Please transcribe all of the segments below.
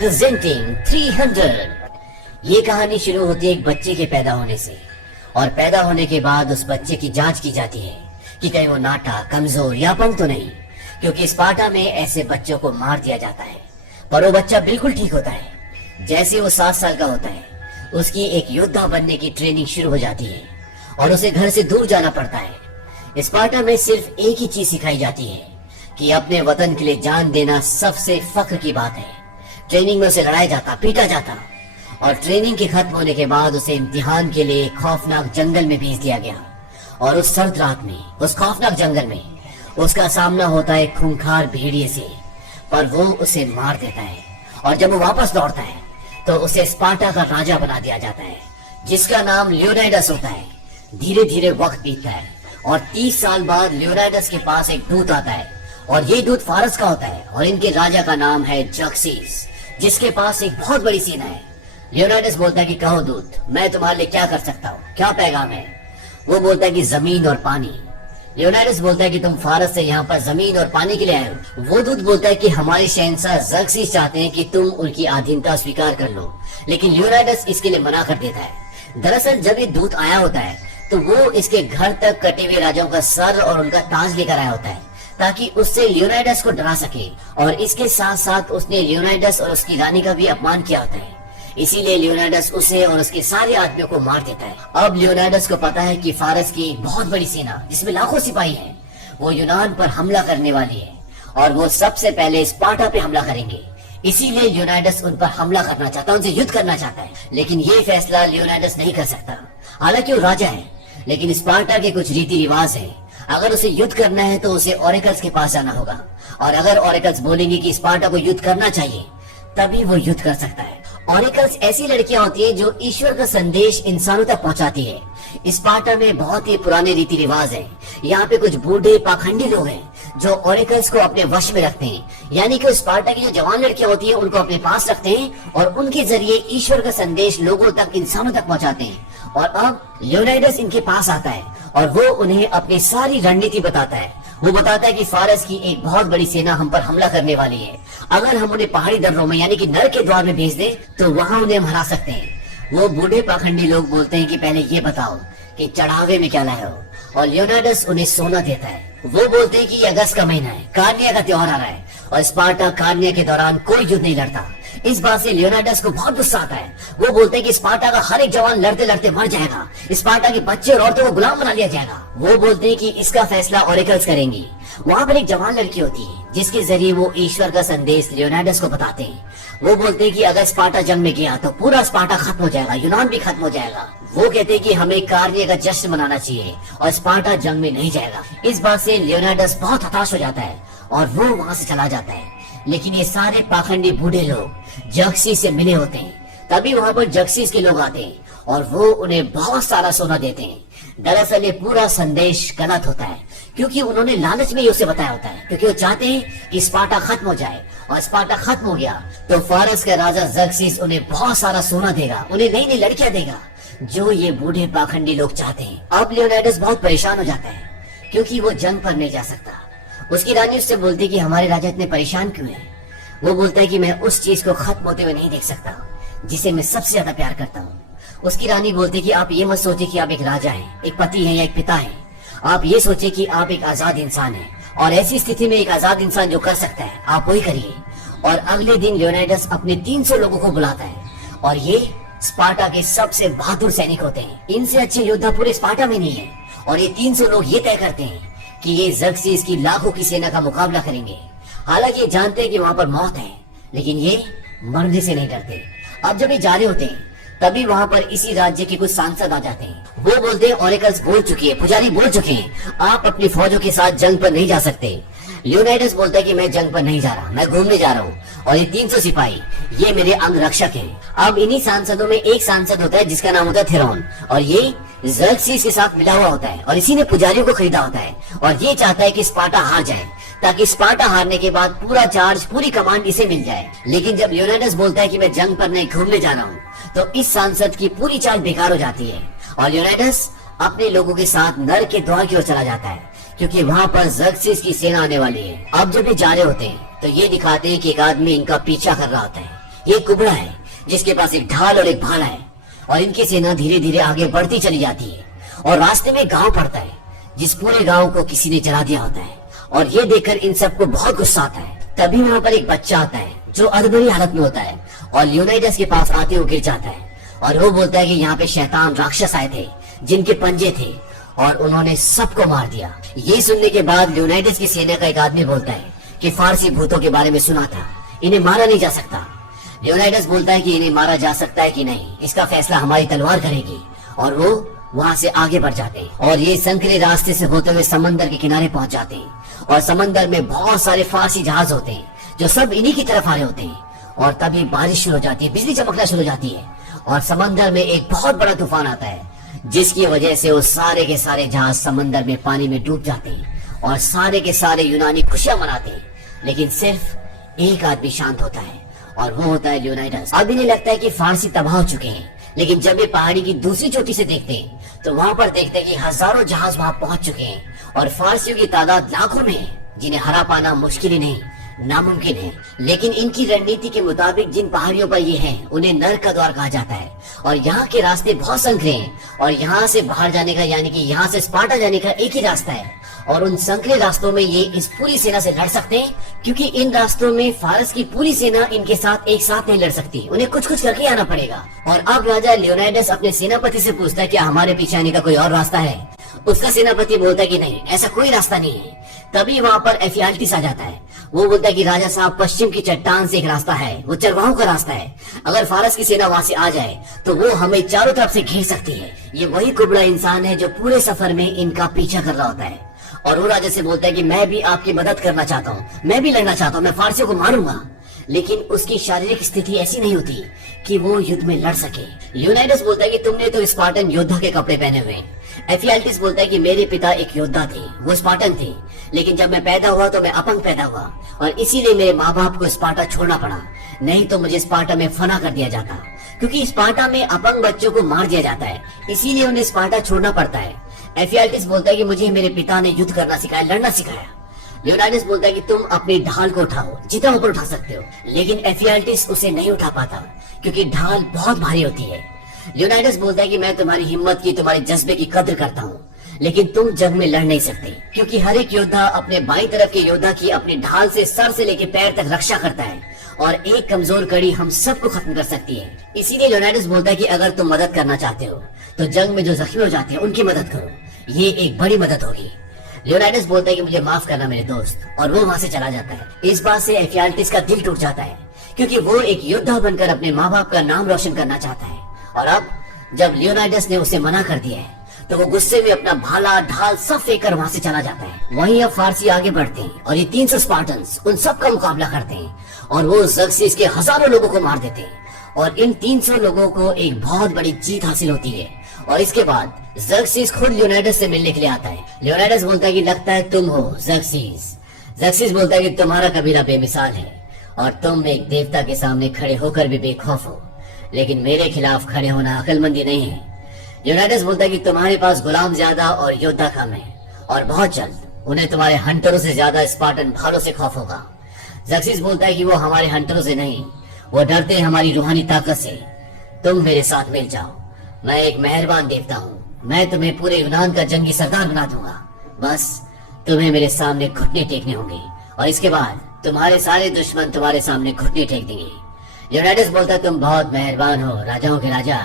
Presenting 300। ये कहानी शुरू होती है एक बच्चे के पैदा होने से, और पैदा होने के बाद उस बच्चे की जांच की जाती है कि कहीं वो नाटा, कमजोर या अपंग तो नहीं, क्योंकि स्पार्टा में ऐसे बच्चों को मार दिया जाता है। पर वो बच्चा बिल्कुल ठीक होता है। जैसे वो 7 साल का होता है, उसकी एक योद्धा बनने की ट्रेनिंग शुरू हो जाती है और उसे घर से दूर जाना पड़ता है। स्पार्टा में सिर्फ एक ही चीज सिखाई जाती है कि अपने वतन के लिए जान देना सबसे फख्र की बात है। ट्रेनिंग में उसे लड़ाया जाता, पीटा जाता, और ट्रेनिंग के खत्म होने के बाद उसे इम्तिहान के लिए खौफनाक जंगल में भेज दिया गया। और उस सर्द रात में, उस खौफनाक जंगल में उसका सामना होता है खूंखार भेड़िए से, पर वो उसे मार देता है। और जब वो वापस लौटता है तो उसे स्पार्टा का राजा बना दिया जाता है, जिसका नाम लियोनाइडस होता है। धीरे धीरे वक्त बीतता है और 30 साल बाद लियोनाइडस के पास एक दूत आता है, और ये दूत फारस का होता है, और इनके राजा का नाम है जक्सिस, जिसके पास एक बहुत बड़ी सेना है। लियोनाइडस बोलता है कि कहो दूत, मैं तुम्हारे लिए क्या कर सकता हूँ, क्या पैगाम है? वो बोलता है कि जमीन और पानी। लियोनाइडस बोलता है कि तुम फारस से यहाँ पर जमीन और पानी के लिए आए हो। वो दूत बोलता है कि हमारे शहंशाह जक्सिस चाहते हैं कि तुम उनकी अधीनता स्वीकार कर लो, लेकिन लियोनाइडस इसके लिए मना कर देता है। दरअसल जब ये दूत आया होता है तो वो इसके घर तक कटे हुए राजाओं का सर और उनका ताज लेकर आया होता है, ताकि उससे लियोनाइडस को डरा सके। और इसके साथ साथ उसने लियोनाइडस और उसकी रानी का भी अपमान किया होता है, इसीलिए लियोनाइडस उसे और उसके सारे आदमियों को मार देता है। अब लियोनाइडस को पता है कि फारस की एक बहुत बड़ी सेना, जिसमें लाखों सिपाही हैं, वो यूनान पर हमला करने वाली है, और वो सबसे पहले स्पार्टा पे हमला करेंगे। इसीलिए लियोनाइडस उन पर हमला करना चाहता है, उनसे युद्ध करना चाहता है। लेकिन ये फैसला लियोनाइडस नहीं कर सकता। हालांकि वो राजा है, लेकिन स्पार्टा के कुछ रीति रिवाज है। अगर उसे युद्ध करना है तो उसे ओरेकल्स के पास जाना होगा, और अगर ओरेकल्स बोलेंगे कि स्पार्टा को युद्ध करना चाहिए, तभी वो युद्ध कर सकता है। ओरेकल्स ऐसी लड़कियां होती है जो ईश्वर का संदेश इंसानों तक पहुंचाती है। स्पार्टा में बहुत ही पुराने रीति रिवाज है। यहाँ पे कुछ बूढ़े पाखंडी लोग हैं जो ओरेकल्स को अपने वश में रखते हैं, यानी कि स्पार्टा की जो जवान लड़कियां होती है उनको अपने पास रखते हैं और उनके जरिए ईश्वर का संदेश लोगों तक, इंसानों तक पहुंचाते हैं। और अब लियोनाइडस इनके पास आता है और वो उन्हें अपनी सारी रणनीति बताता है। वो बताता है कि फारस की एक बहुत बड़ी सेना हम पर हमला करने वाली है। अगर हम उन्हें पहाड़ी दर्रों में, यानी कि नर के द्वार में भेज दें तो वहाँ उन्हें हम हरा सकते हैं। वो बूढ़े पाखंडी लोग बोलते हैं कि पहले ये बताओ कि चढ़ावे में क्या लाए हो, और लियोनाइडस उन्हें सोना देता है। वो बोलते हैं कि ये अगस्त का महीना है, कार्निया का त्योहार आ रहा है, और स्पार्टा कार्निया के दौरान कोई युद्ध नहीं लड़ता। इस बात से लियोनाइडस को बहुत गुस्सा आता है। वो बोलते हैं कि स्पार्टा का हर एक जवान लड़ते लड़ते मर जाएगा, स्पार्टा के बच्चे और औरतों को गुलाम बना लिया जाएगा। वो बोलते हैं कि इसका फैसला ओरेकल्स करेंगी। वहाँ पर एक जवान लड़की होती है जिसके जरिए वो ईश्वर का संदेश लियोनाइडस को बताते हैं। वो बोलते हैं कि अगर स्पार्टा जंग में गया तो पूरा स्पार्टा खत्म हो जाएगा, यूनान भी खत्म हो जाएगा। वो कहते हैं कि हमें कार्निया का जश्न मनाना चाहिए और स्पार्टा जंग में नहीं जाएगा। इस बात से लियोनाइडस बहुत हताश हो जाता है और वो वहाँ से चला जाता है। लेकिन ये सारे पाखंडी बूढ़े लोग जक्सिस से मिले होते हैं। तभी वहाँ पर जक्सिस के लोग आते हैं और वो उन्हें बहुत सारा सोना देते हैं। दरअसल ये पूरा संदेश गलत होता है, क्योंकि उन्होंने लालच में ही उसे बताया होता है, क्योंकि वो चाहते हैं कि स्पार्टा खत्म हो जाए, और स्पार्टा खत्म हो गया तो फारस का राजा जक्सिस उन्हें बहुत सारा सोना देगा, उन्हें नई नई लड़कियां देगा, जो ये बूढ़े पाखंडी लोग चाहते हैं। अब लियोनाइडस बहुत परेशान हो जाता है, क्योंकि वो जंग पर नहीं जा सकता। उसकी रानी उससे बोलती कि हमारे राजा इतने परेशान क्यों हैं? वो बोलता है कि मैं उस चीज को खत्म होते हुए नहीं देख सकता जिसे मैं सबसे ज्यादा प्यार करता हूँ। उसकी रानी बोलती है कि आप ये मत सोचिए कि आप एक राजा हैं, एक पति हैं या एक पिता हैं। आप ये सोचिए कि आप एक आजाद इंसान हैं, और ऐसी स्थिति में एक आजाद इंसान जो कर सकता है आप वही करिए। और अगले दिन लियोनाइडस अपने 300 लोगों को बुलाता है, और ये स्पार्टा के सबसे बहादुर सैनिक होते हैं। इनसे अच्छे योद्धा पूरे स्पार्टा में नहीं है। और ये 300 लोग ये तय करते हैं कि ये जक्सिस की लाखों की सेना का मुकाबला करेंगे। हालांकि ये जानते हैं कि वहाँ पर मौत है, लेकिन ये मरने से नहीं डरते। अब जब ये जा रहे होते हैं तभी वहाँ पर इसी राज्य के कुछ सांसद आ जाते हैं। वो बोलते हैं ओरेकल्स बोल चुकी है, पुजारी बोल चुके हैं, आप अपनी फौजों के साथ जंग पर नहीं जा सकते। लियोनाइडस बोलता है कि मैं जंग पर नहीं जा रहा, मैं घूमने जा रहा हूँ, और ये 300 सिपाही ये मेरे अंग रक्षक हैं। अब इन्हीं सांसदों में एक सांसद होता है जिसका नाम होता है थेरोन, और ये जर्क्सिस के साथ मिला हुआ होता है, और इसी ने पुजारियों को खरीदा होता है, और ये चाहता है कि स्पार्टा हार जाए, ताकि स्पार्टा हारने के बाद पूरा चार्ज, पूरी कमांड इसे मिल जाए। लेकिन जब लियोनाइडस बोलता है कि मैं जंग पर नहीं घूमने जा रहा हूँ, तो इस सांसद की पूरी चाल बेकार हो जाती है, और लियोनाइडस अपने लोगों के साथ नर के द्वार की ओर चला जाता है, क्योंकि वहाँ पर जर्क्सिस की सेना आने वाली है। अब जब ये जा रहे होते हैं तो ये दिखाते हैं कि एक आदमी इनका पीछा कर रहा होता है। ये कुबड़ा है जिसके पास एक ढाल और एक भाला है, और इनकी सेना धीरे धीरे आगे बढ़ती चली जाती है और रास्ते में गांव पड़ता है जिस पूरे गांव को किसी ने जला दिया होता है। और ये देखकर इन सबको बहुत गुस्सा आता है। तभी वहाँ पर एक बच्चा आता है जो अधबुरी हालत में होता है और लियोनाइडस के पास आते हुए गिर जाता है, और वो बोलता है कि यहाँ पे शैतान राक्षस आए थे जिनके पंजे थे और उन्होंने सबको मार दिया। ये सुनने के बाद लियोनाइडस की सेना का एक आदमी बोलता है कि फारसी भूतों के बारे में सुना था, इन्हें मारा नहीं जा सकता। लियोनाइडस बोलता है कि इन्हें मारा जा सकता है कि नहीं, इसका फैसला हमारी तलवार करेगी। और वो वहाँ से आगे बढ़ जाते हैं और ये संकरे रास्ते से होते हुए समंदर के किनारे पहुंच जाते हैं। और समंदर में बहुत सारे फारसी जहाज होते हैं जो सब इन्हीं की तरफ आ रहे होते हैं। और तभी बारिश शुरू हो जाती है, बिजली चमकना शुरू हो जाती है और समंदर में एक बहुत बड़ा तूफान आता है जिसकी वजह से वो सारे के सारे जहाज समंदर में पानी में डूब जाते हैं और सारे के सारे यूनानी खुशियां मनाते हैं। लेकिन सिर्फ एक आदमी शांत होता है और वो होता है लियोनाइडस। अब इन्हें लगता है कि फारसी तबाह हो चुके हैं, लेकिन जब ये पहाड़ी की दूसरी चोटी से देखते हैं तो वहाँ पर देखते हैं कि हजारों जहाज वहाँ पहुंच चुके हैं और फारसियों की तादाद लाखों में है जिन्हें हरा पाना मुश्किल ही नहीं नामुमकिन है। लेकिन इनकी रणनीति के मुताबिक जिन पहाड़ियों पर ये हैं उन्हें नर्क का द्वार कहा जाता है और यहाँ के रास्ते बहुत संकरे हैं और यहाँ से बाहर जाने का यानी कि यहाँ से स्पार्टा जाने का एक ही रास्ता है। और उन संकरे रास्तों में ये इस पूरी सेना से लड़ सकते हैं क्योंकि इन रास्तों में फारस की पूरी सेना इनके साथ एक साथ नहीं लड़ सकती, उन्हें कुछ कुछ करके आना पड़ेगा। और अब राजा लियोनाइडस अपने सेनापति से पूछता है क्या हमारे पीछे आने का कोई और रास्ता है। उसका सेनापति बोलता है कि नहीं, ऐसा कोई रास्ता नहीं है। तभी वहाँ पर एफियाल्टिस आ जाता है। वो बोलता है कि राजा साहब पश्चिम की चट्टान से एक रास्ता है, वो चरवाहों का रास्ता है। अगर फारस की सेना वहाँ से आ जाए तो वो हमें चारों तरफ से घेर सकती है। ये वही कुबड़ा इंसान है जो पूरे सफर में इनका पीछा कर रहा होता है। और वो राजा से बोलता है कि मैं भी आपकी मदद करना चाहता हूँ, मैं भी लड़ना चाहता हूँ, मैं फारसियों को मारूंगा। लेकिन उसकी शारीरिक स्थिति ऐसी नहीं होती कि वो युद्ध में लड़ सके। लियोनाइडस बोलता है कि तुमने तो स्पार्टन योद्धा के कपड़े पहने हुए हैं। एफियाल्टिस बोलता है कि मेरे पिता एक योद्धा थे, वो स्पार्टन थे, लेकिन जब मैं पैदा हुआ तो मैं अपंग पैदा हुआ और इसीलिए मेरे माँ बाप को स्पार्टा छोड़ना पड़ा, नहीं तो मुझे स्पार्टा में फना कर दिया जाता। क्योंकि स्पार्टा में अपंग बच्चों को मार दिया जाता है, इसीलिए उन्हें स्पार्टा छोड़ना पड़ता है। एफियाल्टिस बोलता है कि मुझे मेरे पिता ने युद्ध करना सिखाया, लड़ना सिखाया। लियोनाइडस बोलता है कि तुम अपनी ढाल को उठाओ, जितना ऊपर उठा सकते हो, लेकिन एफियाल्टिस उसे नहीं उठा पाता क्योंकि ढाल बहुत भारी होती है। लियोनाइडस बोलता है कि मैं तुम्हारी हिम्मत की, तुम्हारे जज्बे की कदर करता हूँ, लेकिन तुम जंग में लड़ नहीं सकते क्योंकि हर एक योद्धा अपने बाईं तरफ के योद्धा की अपनी ढाल से सर से लेकर पैर तक रक्षा करता है और एक कमजोर कड़ी हम सबको खत्म कर सकती है। इसीलिए लियोनाइडस बोलता है कि अगर तुम मदद करना चाहते हो तो जंग में जो जख्मी हो जाते हैं उनकी मदद करो, ये एक बड़ी मदद होगी। लियोनाइडस बोलता है कि मुझे माफ करना मेरे दोस्त, और वो वहाँ से चला जाता है। इस बात से एफियाल्टिस का दिल टूट जाता है क्योंकि वो एक योद्धा बनकर अपने माँ बाप का नाम रोशन करना चाहता है। और अब जब लियोनाइडस ने उसे मना कर दिया है तो वो गुस्से में अपना भाला ढाल सब फेंक कर वहाँ से चला जाता है। वहीं अब फारसी आगे बढ़ते हैं और ये 300 स्पार्टन्स उन सब का मुकाबला करते हैं और वो ज़र्क्सिस के हजारों लोगों को मार देते हैं और इन 300 लोगों को एक बहुत बड़ी जीत हासिल होती है। और इसके बाद ज़र्क्सिस खुद लियोनाइडस से मिलने के लिए आता है। लियोनाइडस बोलता है कि लगता है तुम हो ज़र्क्सिस। ज़र्क्सिस बोलता है कि तुम्हारा कबीला बेमिसाल है और तुम एक देवता के सामने खड़े होकर भी बेखौफ हो, लेकिन मेरे खिलाफ खड़े होना अक्लमंदी नहीं है। लियोनाइडस बोलता है कि तुम्हारे पास गुलाम ज्यादा और योद्धा कम है और बहुत जल्द उन्हें तुम्हारे हंटरों से ज्यादा स्पार्टन भालों से खौफ होगा। ज़र्क्सिस बोलता है कि वो हमारे हंटरों से नहीं, वो डरते हैं हमारी रूहानी ताकत से। तुम मेरे साथ मिल जाओ, मैं एक मेहरबान देवता हूँ, मैं तुम्हें पूरे यूनान का जंगी सरदार बना दूंगा। बस तुम्हें मेरे सामने घुटने टेकने होंगे और इसके बाद तुम्हारे सारे दुश्मन तुम्हारे सामने घुटने टेक देंगे। लियोनाइडस बोलता है तुम बहुत मेहरबान हो राजाओं के राजा,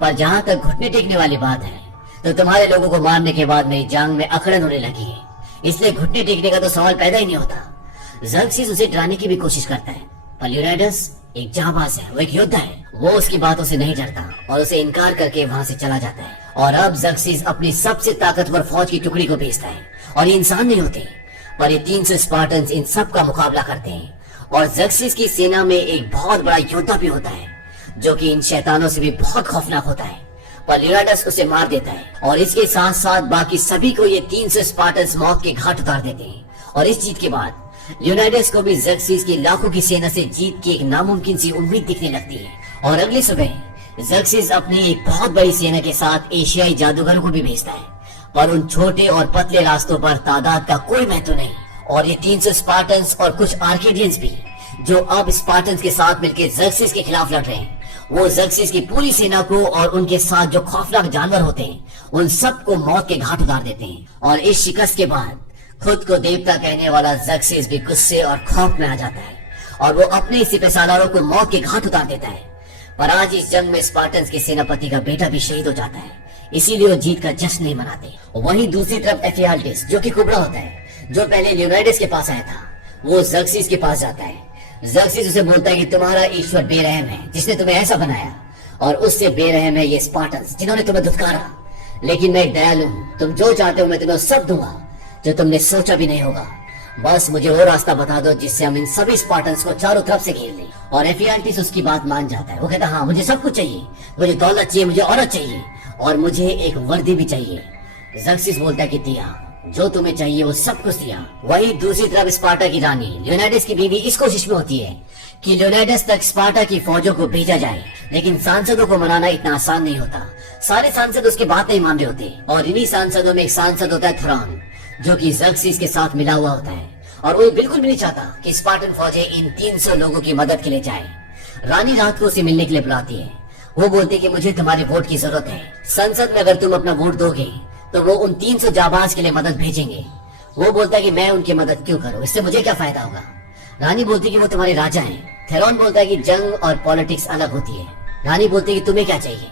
पर जहाँ तक घुटने टेकने वाली बात है तो तुम्हारे लोगों को मारने के बाद मेरी जांग में अकड़न होने लगी है, इसलिए घुटने टेकने का तो सवाल पैदा ही नहीं होता। ज़र्क्सिस उसे डराने की भी कोशिश करता है, पर लियोनाइडस एक जांबाज है, वो एक योद्धा है, वो उसकी बातों से नहीं डरता और उसे इनकार करके वहाँ से चला जाता है। और अब ज़र्क्सिस अपनी सबसे ताकतवर फौज की टुकड़ी को भेजता है और ये इंसान नहीं होते, पर ये 300 स्पार्टन्स इन सब का मुकाबला करते हैं। और ज़र्क्सिस की सेना में एक बहुत बड़ा योद्धा भी होता है जो कि इन शैतानों से भी बहुत खौफनाक होता है, पर लियोनाइडस उसे मार देता है और इसके साथ साथ बाकी सभी को ये 300 स्पार्टन्स मौत के घाट उतार देते हैं। और इस जीत के बाद लियोनाइडस को भी ज़र्क्सिस की लाखों की सेना से जीत की एक नामुमकिन सी उम्मीद दिखने लगती है। और अगली सुबह ज़र्क्सिस अपनी एक बहुत बड़ी सेना के साथ एशियाई जादूगरों को भी भेजता है, पर उन छोटे और पतले रास्तों पर तादाद का कोई महत्व नहीं और ये 300 स्पार्टन्स और कुछ आर्केडियंस भी जो अब स्पार्टन्स के साथ मिलकर ज़र्क्सिस के खिलाफ लड़ रहे हैं। वो ज़र्क्सिस की पूरी सेना को और उनके साथ जो खौफनाक जानवर होते हैं उन सबको मौत के घाट उतार देते हैं। और इस शिकस्त के बाद खुद को देवता कहने वाला ज़र्क्सिस भी गुस्से और खौफ में आ जाता है और वो अपने सिपहसालारों को मौत के घाट उतार देता है। पर आज इस जंग में स्पार्टन्स के सेनापति का बेटा भी शहीद हो जाता है, इसीलिए वो जीत का जश्न नहीं मनाते। वहीं दूसरी तरफ एफियाल्टिस, जो कि कुबरा होता है, जो पहले लियोनाइडस के पास आया था, वो ज़र्क्सिस के पास जाता है। ज़र्क्सिस उसे बोलता है कि तुम्हारा ईश्वर बेरहम है जिसने तुम्हें ऐसा बनाया, और उससे बेरहम है ये स्पार्टन्स जिन्होंने तुम्हें धुतकारा। लेकिन मैं एक दयालु हूं, तुम जो चाहते हो मैं तुम्हें सब दूंगा जो तुमने सोचा भी नहीं होगा। बस मुझे वो रास्ता बता दो जिससे हम इन सभी स्पार्टन्स को चारों तरफ से घेर लें। और एफियाल्टिस उसकी बात मान जाता है। वो कहता है हाँ, मुझे सब कुछ चाहिए, मुझे दौलत चाहिए, मुझे औरत चाहिए और मुझे एक वर्दी भी चाहिए। ज़र्क्सिस बोलता है कि दिया, जो तुम्हें चाहिए वो सब कुछ दिया। वही दूसरी तरफ स्पार्टा की रानी लियोनाइडस की बीवी इस कोशिश में होती है कि लियोनाइडस तक स्पार्टा की फौजों को भेजा जाए, लेकिन सांसदों को मनाना इतना आसान नहीं होता। सारे सांसद उसकी बात नहीं मान रहे होते और इन्हीं सांसदों में एक सांसद होता है थेरॉन, जो कि ज़र्क्सिस के साथ मिला हुआ होता है और वो बिल्कुल भी नहीं चाहता कि स्पार्टन फौजें इन 300 लोगों की मदद के लिए जाए। रानी रात को उसे मिलने के लिए बुलाती है। वो बोलती है कि मुझे तुम्हारे वोट की जरूरत है, संसद में अगर तुम अपना वोट दोगे तो वो उन 300 जाबाज के लिए मदद भेजेंगे। वो बोलता है कि मैं उनकी मदद क्यों करूं, इससे मुझे क्या फायदा होगा। रानी बोलती है कि वो तुम्हारे राजा हैं। थेरॉन बोलता है कि जंग और पॉलिटिक्स अलग होती है। रानी बोलती है कि तुम्हें क्या चाहिए।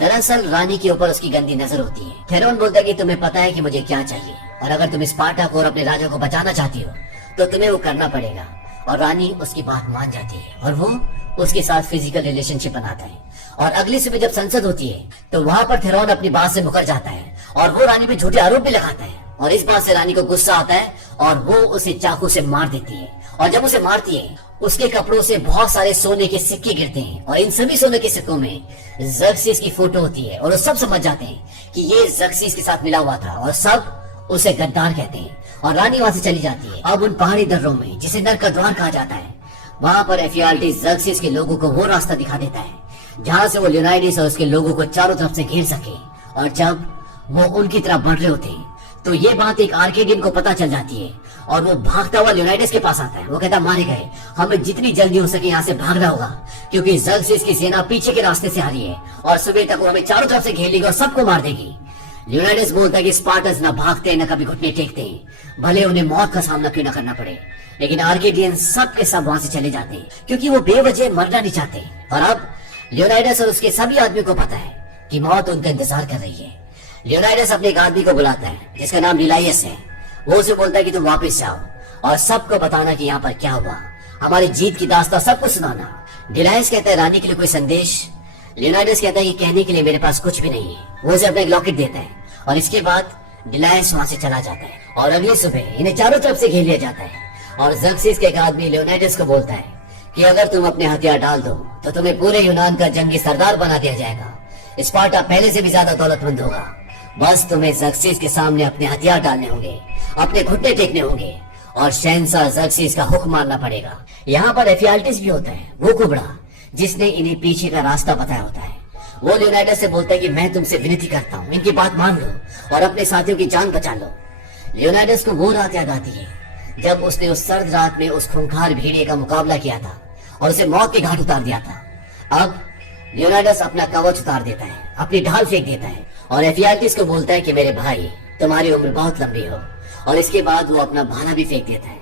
दरअसल रानी के ऊपर उसकी गंदी नजर होती है। थेरॉन बोलता है कि तुम्हें पता है कि मुझे क्या चाहिए और अगर तुम स्पार्टा को और अपने राजा को बचाना चाहती हो तो तुम्हें वो करना पड़ेगा। और रानी उसकी बात मान जाती है और वो उसके साथ फिजिकल रिलेशनशिप बनाता है। और अगली सुबह जब संसद होती है तो वहां पर थेरॉन अपनी बात से मुकर जाता है और वो रानी पे झूठे आरोप भी लगाता है और इस बात से रानी को गुस्सा आता है और वो उसे चाकू से मार देती है। और जब उसे मारती है उसके कपड़ों से बहुत सारे सोने के सिक्के गिरते हैं और इन सभी सोने के सिक्कों में ज़र्क्सिस की फोटो होती है और वो सब समझ जाते हैं कि ये ज़र्क्सिस के साथ मिला हुआ था और सब उसे गद्दार कहते हैं और रानी वहां से चली जाती है। अब उन पहाड़ी दर्रों में, जिसे नरक का द्वार कहा जाता है, वहां पर एफियाल्टिस ज़र्क्सिस के लोगों को वो रास्ता दिखा देता है जहां से वो लियोनाइडस और उसके लोगों को चारों तरफ से घेर सके। और जब वो उनकी तरफ बढ़ रहे होते हैं तो ये बात एक आर्केडियन को पता चल जाती है और वो भागता हुआ लियोनाइडस के पास आता है। वो कहता मारे गए, हमें जितनी जल्दी हो सके यहाँ से भागना होगा क्योंकि ज़र्क्सिस की सेना पीछे के रास्ते से आ रही है और सुबह तक वो हमें चारों तरफ से घेर लेगी और सबको मार देगी। लियोनाइडस बोलता है कि स्पार्टन्स न भागते न कभी घुटने टेकते हैं, भले उन्हें मौत का सामना क्यों न करना पड़े। लेकिन आर्केडियंस सब के सब वहां से चले जाते हैं क्योंकि वो बेवजह मरना नहीं चाहते। और अब लियोनाइडस और उसके सभी आदमी को पता है कि मौत उनका इंतजार कर रही है। लियोनाइडस अपने एक आदमी को बुलाता है जिसका नाम लिलाइयस है। वो उसे बोलता है कि तुम वापस जाओ और सबको बताना कि यहाँ पर क्या हुआ, हमारी जीत की दास्तां सबको सुनाना। लिलाइयस कहता है रानी के लिए कोई संदेश। लियोनाइडस कहता है कि कहने के लिए मेरे पास कुछ भी नहीं है। वो उसे अपना एक लॉकेट देता है और इसके बाद लिलाइयस वहां से चला जाता है और अगली सुबह इन्हें चारों तरफ से घेर लिया जाता है। और ज़र्क्सिस के एक आदमी लियोनाइडस को बोलता है कि अगर तुम अपने हथियार डाल दो तो तुम्हें पूरे यूनान का जंगी सरदार बना दिया जाएगा। स्पार्टा पहले से भी ज्यादा दौलतमंद होगा। बस तुम्हें ज़र्क्सिस के सामने अपने हथियार डालने होंगे, अपने घुटने टेकने होंगे और शहंशाह ज़र्क्सिस का हुक्म मानना पड़ेगा। यहाँ पर एफियाल्टिस भी होता है, वो कुबड़ा जिसने इन्हें पीछे का रास्ता बताया होता है। वो लियोनाइडस से बोलता है कि मैं तुमसे विनती करता हूँ, इनकी बात मान लो और अपने साथियों की जान बचा लो। लियोनाइडस को वो रात याद आती है जब उसने उस सर्द रात में उस खूंखार भेड़िए का मुकाबला किया था और उसे मौत के घाट उतार दिया था। अब लियोनाइडस अपना कवच उतार देता है, अपनी ढाल फेंक देता है और एफियाल्टिस को बोलता है कि मेरे भाई, तुम्हारी उम्र बहुत लंबी हो। और इसके बाद वो अपना भाला भी फेंक देता है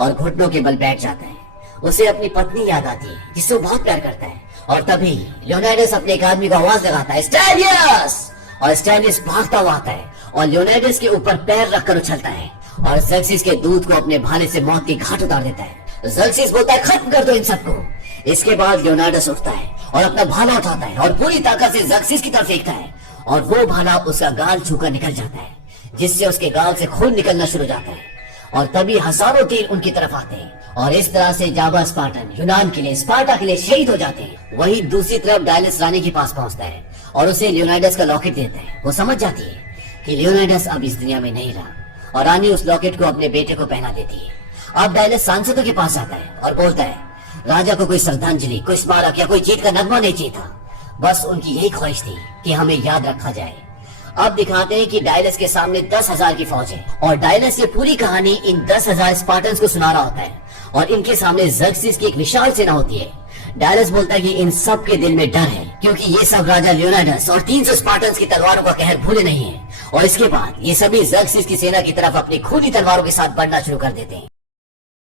और घुटनों के बल बैठ जाता है। उसे अपनी पत्नी याद आती है जिससे वो बहुत प्यार करता है। और तभी लियोनाइडस अपने एक आदमी को आवाज लगाता है, स्टैलियस! और स्टैलियस भागता हुआ आता है और लियोनाइडस के ऊपर पैर रखकर उछलता है और ज़र्क्सिस के दूध को अपने भाले से मौत के घाट उतार देता है। ज़र्क्सिस बोलता है खत्म कर दो इन सबको। इसके बाद लियोनाइडस उठता है और अपना भाला उठाता है और पूरी ताकत से ज़र्क्सिस की तरफ फेंकता है और वो भाला उसका गाल छूकर निकल जाता है, जिससे उसके गाल से खून निकलना शुरू हो जाता है। और तभी हजारों तीर उनकी तरफ आते हैं और इस तरह से जावा स्पार्टन यूनान के लिए, स्पार्टा के लिए शहीद हो जाते हैं। वहीं दूसरी तरफ डायलिस रानी के पास पहुंचता है और उसे लियोनाइडस का लॉकेट देता है। वो समझ जाती है कि लियोनाइडस अब इस दुनिया में नहीं रहा और रानी उस लॉकेट को अपने बेटे को पहना देती है। अब डायलिस सांसदों के पास आता है और बोलता है राजा को कोई श्रद्धांजलि, कोई स्मारक या कोई जीत का नगमा नहीं चाहिए था, बस उनकी यही ख्वाहिश थी कि हमें याद रखा जाए। अब दिखाते हैं कि डायलस के सामने 10,000 की फौज है और डायलस ये पूरी कहानी इन 10,000 स्पार्टन्स को सुना रहा होता है और इनके सामने जर्क्सिस की एक विशाल सेना होती है। डायलस बोलता है कि इन सब के दिल में डर है, क्योंकि ये सब राजा लियोनाइडस और 300 स्पार्टन्स की तलवारों का कहर भूले नहीं है। और इसके बाद ये सभी जर्क्सिस की सेना की तरफ अपनी खूनी तलवारों के साथ बढ़ना शुरू कर देते हैं।